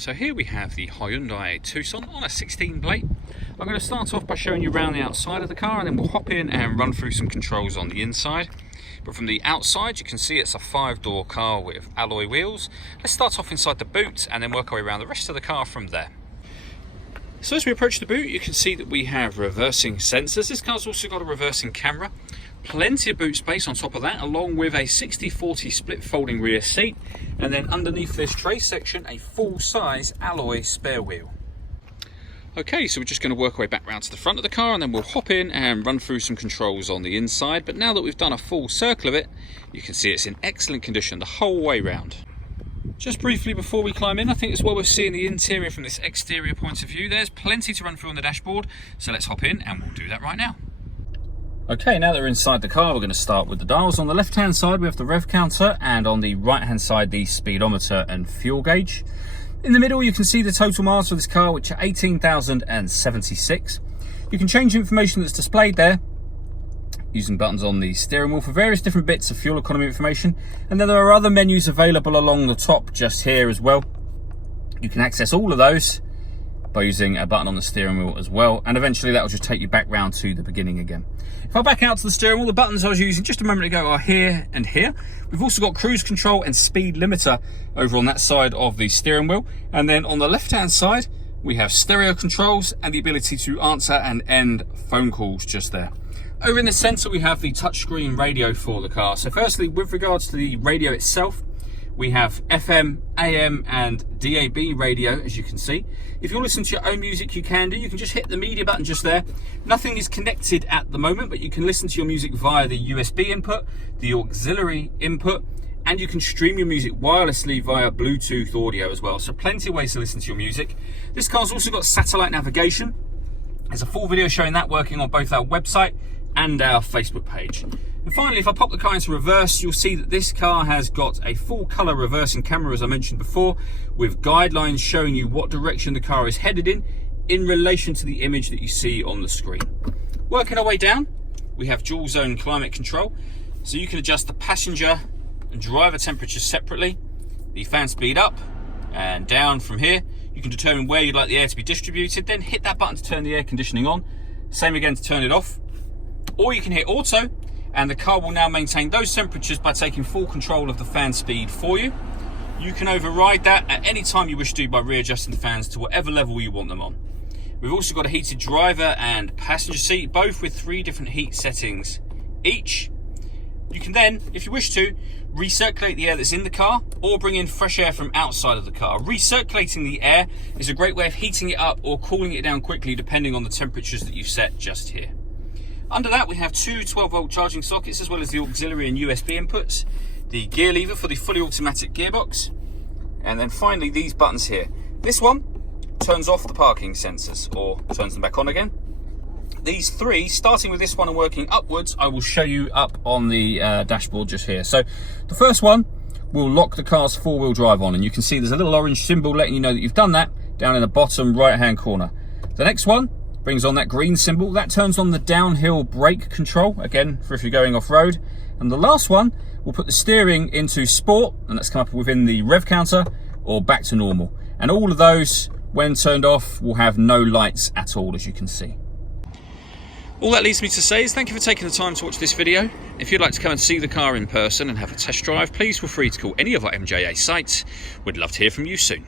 So here we have the Hyundai Tucson on a 16 plate. I'm going to start off by showing you around the outside of the car, and then we'll hop in and run through some controls on the inside. But from the outside you can see it's a 5-door car with alloy wheels. Let's start off inside the boot and then work our way around the rest of the car from there. So as we approach the boot, you can see that we have reversing sensors. This car's also got a reversing camera. Plenty of boot space on top of that, along with a 60/40 split folding rear seat, and then underneath this tray section a full-size alloy spare wheel. Okay, so we're just going to work our way back round to the front of the car, and then we'll hop in and run through some controls on the inside. But now that we've done a full circle of it, you can see it's in excellent condition the whole way round. Just briefly before we climb in, I think it's well worth seeing the interior from this exterior point of view. There's plenty to run through on the dashboard, so let's hop in and we'll do that right now. Okay, now that we're inside the car, we're going to start with the dials. On the left-hand side, we have the rev counter, and on the right-hand side, the speedometer and fuel gauge. In the middle, you can see the total miles for this car, which are 18,076. You can change information that's displayed there using buttons on the steering wheel for various different bits of fuel economy information. And then there are other menus available along the top just here as well. You can access all of those by using a button on the steering wheel as well, and eventually that will just take you back round to the beginning again. If I back out to the steering wheel, the buttons I was using just a moment ago are here and here. We've also got cruise control and speed limiter over on that side of the steering wheel, and then on the left hand side we have stereo controls and the ability to answer and end phone calls just there. Over in the centre we have the touchscreen radio for the car. So firstly, with regards to the radio itself, we have FM, AM and DAB radio, as you can see. If you listen to your own music, you can do. You can just hit the media button just there. Nothing is connected at the moment, but you can listen to your music via the USB input, the auxiliary input, and you can stream your music wirelessly via Bluetooth audio as well. So plenty of ways to listen to your music. This car's also got satellite navigation. There's a full video showing that working on both our website and our Facebook page. And finally, if I pop the car into reverse, you'll see that this car has got a full colour reversing camera, as I mentioned before, with guidelines showing you what direction the car is headed in relation to the image that you see on the screen. Working our way down, we have dual zone climate control, so you can adjust the passenger and driver temperatures separately, the fan speed up and down from here. You can determine where you'd like the air to be distributed, then hit that button to turn the air conditioning on, same again to turn it off, or you can hit auto, and the car will now maintain those temperatures by taking full control of the fan speed for you. You can override that at any time you wish to by readjusting the fans to whatever level you want them on. We've also got a heated driver and passenger seat, both with 3 different heat settings each. You can then, if you wish to, recirculate the air that's in the car or bring in fresh air from outside of the car. Recirculating the air is a great way of heating it up or cooling it down quickly depending on the temperatures that you've set just here. Under that we have 2 12-volt charging sockets, as well as the auxiliary and USB inputs, the gear lever for the fully automatic gearbox, and then finally these buttons here. This one turns off the parking sensors or turns them back on again. These 3, starting with this one and working upwards, I will show you up on the dashboard just here. So the first one will lock the car's 4-wheel drive on, and you can see there's a little orange symbol letting you know that you've done that down in the bottom right hand corner. The next one brings on that green symbol. That turns on the downhill brake control, again for if you're going off-road. And the last one will put the steering into sport, and that's come up within the rev counter, or back to normal. And all of those, when turned off, will have no lights at all, as you can see. All that leaves me to say is thank you for taking the time to watch this video. If you'd like to come and see the car in person and have a test drive, please feel free to call any of our MJA sites. We'd love to hear from you soon.